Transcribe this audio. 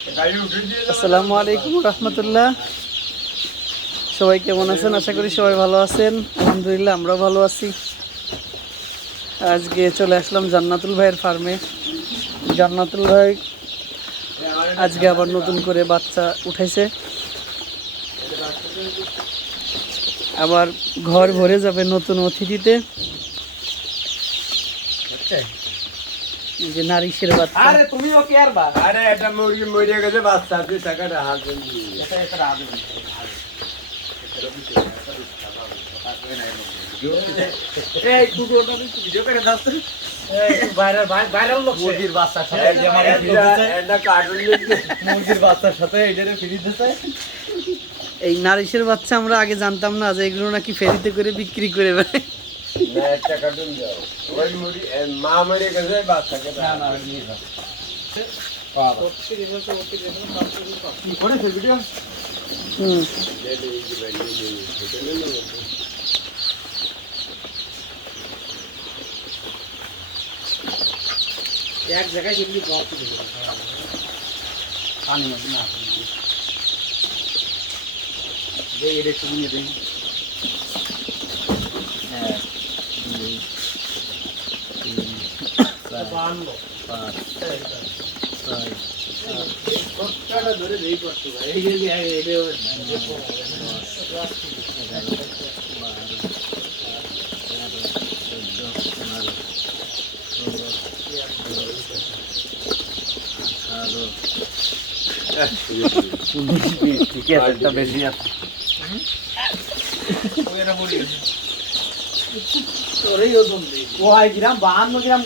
আসসালামু আলাইকুম রহমতুল্লাহ। সবাই কেমন আছেন? আশা করি সবাই ভালো আছেন। আলহামদুলিল্লাহ আমরাও ভালো আছি। আজকে চলে আসলাম জান্নাতুল ভাইয়ের ফার্মে। জান্নাতুল ভাই আজকে আবার নতুন করে বাচ্চা উঠেছে, আবার ঘর ভরে যাবে নতুন অতিথিতে। এই যে নারিশের বাচ্চা। আরে তুমিও কি আর বা আরে এটা মুরগি মরে গেছে, বাচ্চা আছে, টাকাটা হাত দেন এটা রাজ এই কুকুরটা তুই ভিডিও করে দাও তো। এই ভাইরাল লোক মুরগির বাচ্চার সাথে এই যে আমাকে এটা কার্টুন লিখছে। মুরগির বাচ্চার সাথে এইটারে ফ্রি দিতে। এই নারিশের বাচ্চা আমরা আগে জানতাম না যে এগুলো নাকি ফেরিতে করে বিক্রি করে ভাই। না, একটা কার্টুন দাও। ওই মুরগি মা মরে গেছে, বাচ্চাকে না না নিয়ে যাও বাবা কি করে ভিডিও হুম, এক জায়গায় যদি ব্লক দিবে পানি মধ্যে না যে এটা একটু নিয়ে দেন। হ্যাঁ বানলো ধরে দেই করতে ভাই এই যে ঠিক আছে, একটা বেশি আছে। ও 52 গ্রাম 52 গ্রাম